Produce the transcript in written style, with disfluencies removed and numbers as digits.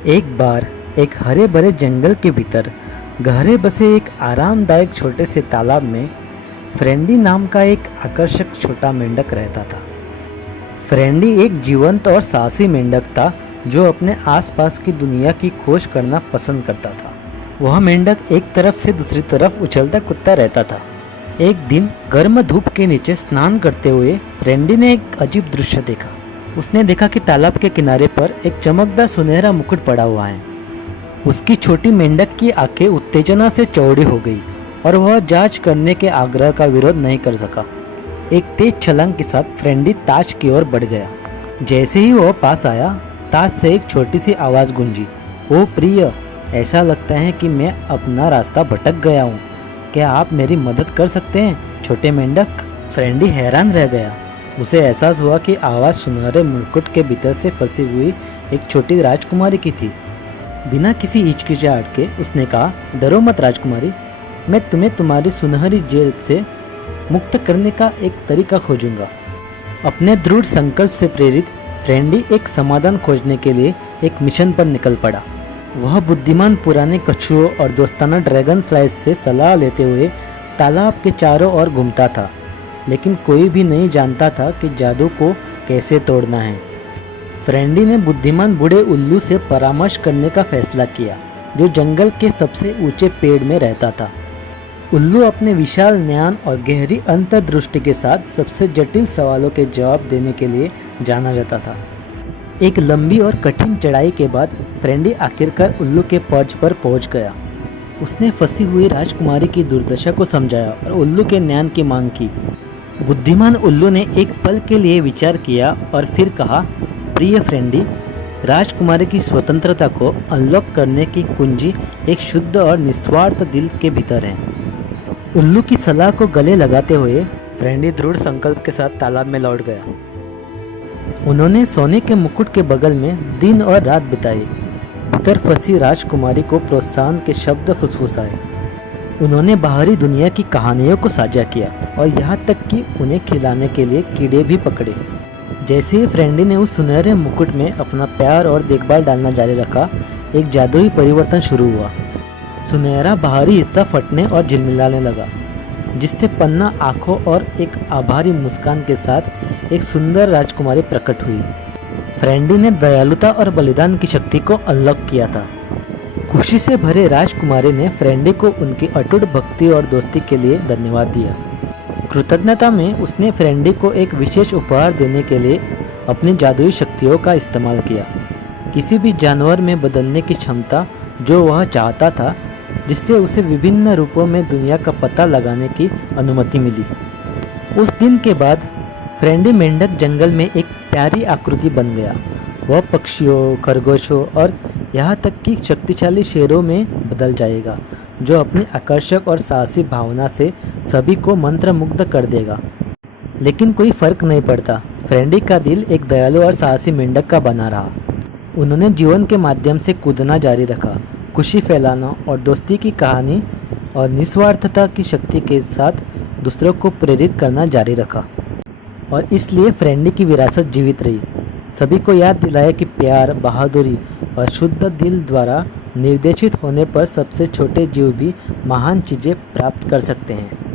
एक बार एक हरे भरे जंगल के भीतर गहरे बसे एक आरामदायक छोटे से तालाब में फ्रेंडी नाम का एक आकर्षक छोटा मेंढक रहता था। फ्रेंडी एक जीवंत और साहसी मेंढक था जो अपने आसपास की दुनिया की खोज करना पसंद करता था। वह मेंढक एक तरफ से दूसरी तरफ उछलता कूदता रहता था। एक दिन गर्म धूप के नीचे स्नान करते हुए फ्रेंडी ने एक अजीब दृश्य देखा। उसने देखा कि तालाब के किनारे पर एक चमकदार सुनहरा मुकुट पड़ा हुआ है। उसकी छोटी मेंढक की आंखें उत्तेजना से चौड़ी हो गई और वह जांच करने के आग्रह का विरोध नहीं कर सका। एक तेज छलांग के साथ फ्रेंडी ताज की ओर बढ़ गया। जैसे ही वह पास आया, ताज से एक छोटी सी आवाज़ गूंजी, ओ प्रिय, ऐसा लगता है कि मैं अपना रास्ता भटक गया हूँ। क्या आप मेरी मदद कर सकते हैं छोटे मेंढक? फ्रेंडी हैरान रह गया। उसे एहसास हुआ कि आवाज़ सुनहरे मुकुट के भीतर से फंसी हुई एक छोटी राजकुमारी की थी। बिना किसी हिचकिचाहट के उसने कहा, डरो मत राजकुमारी, मैं तुम्हें तुम्हारी सुनहरी जेल से मुक्त करने का एक तरीका खोजूंगा। अपने दृढ़ संकल्प से प्रेरित फ्रेंडी एक समाधान खोजने के लिए एक मिशन पर निकल पड़ा। वह बुद्धिमान पुराने कछुओं और दोस्ताना ड्रैगन फ्लाइज से सलाह लेते हुए तालाब के चारों ओर घूमता था, लेकिन कोई भी नहीं जानता था कि जादू को कैसे तोड़ना है। फ्रेंडी ने बुद्धिमान बूढ़े उल्लू से परामर्श करने का फैसला किया, जो जंगल के सबसे ऊंचे पेड़ में रहता था। उल्लू अपने विशाल ज्ञान और गहरी अंतर्दृष्टि के साथ सबसे जटिल सवालों के जवाब देने के लिए जाना जाता था। एक लंबी और कठिन चढ़ाई के बाद फ्रेंडी आखिरकार उल्लू के पर्च पर पहुंच गया। उसने फंसी हुई राजकुमारी की दुर्दशा को समझाया और उल्लू के ज्ञान की मांग की। बुद्धिमान उल्लू ने एक पल के लिए विचार किया और फिर कहा, प्रिय फ्रेंडी, राजकुमारी की स्वतंत्रता को अनलॉक करने की कुंजी एक शुद्ध और निस्वार्थ दिल के भीतर है। उल्लू की सलाह को गले लगाते हुए फ्रेंडी दृढ़ संकल्प के साथ तालाब में लौट गया। उन्होंने सोने के मुकुट के बगल में दिन और रात बिताई। भीतर फंसी राजकुमारी को प्रोत्साहन के शब्द फुसफुसाए। उन्होंने बाहरी दुनिया की कहानियों को साझा किया और यहाँ तक कि उन्हें खिलाने के लिए कीड़े भी पकड़े। जैसे ही फ्रेंडी ने उस सुनहरे मुकुट में अपना प्यार और देखभाल डालना जारी रखा, एक जादुई परिवर्तन शुरू हुआ। सुनहरा बाहरी हिस्सा फटने और झिलमिलाने लगा, जिससे पन्ना आंखों और एक आभारी मुस्कान के साथ एक सुंदर राजकुमारी प्रकट हुई। फ्रेंडी ने दयालुता और बलिदान की शक्ति को अनलॉक किया था। खुशी से भरे राजकुमारी ने फ्रेंडी को उनकी अटूट भक्ति और दोस्ती के लिए धन्यवाद दिया। कृतज्ञता में उसने फ्रेंडी को एक विशेष उपहार देने के लिए अपनी जादुई शक्तियों का इस्तेमाल किया, किसी भी जानवर में बदलने की क्षमता जो वह चाहता था, जिससे उसे विभिन्न रूपों में दुनिया का पता लगाने की अनुमति मिली। उस दिन के बाद फ्रेंडी मेंढक जंगल में एक प्यारी आकृति बन गया। वह पक्षियों, खरगोशों और यहाँ तक कि शक्तिशाली शेरों में बदल जाएगा, जो अपनी आकर्षक और साहसी भावना से सभी को मंत्रमुग्ध कर देगा। लेकिन कोई फर्क नहीं पड़ता, फ्रेंडी का दिल एक दयालु और साहसी मेंढक का बना रहा। उन्होंने जीवन के माध्यम से कूदना जारी रखा, खुशी फैलाना और दोस्ती की कहानी और निस्वार्थता की शक्ति के साथ दूसरों को प्रेरित करना जारी रखा। और इसलिए फ्रेंडी की विरासत जीवित रही, सभी को याद दिलाया कि प्यार, बहादुरी और शुद्ध दिल द्वारा निर्देशित होने पर सबसे छोटे जीव भी महान चीज़ें प्राप्त कर सकते हैं।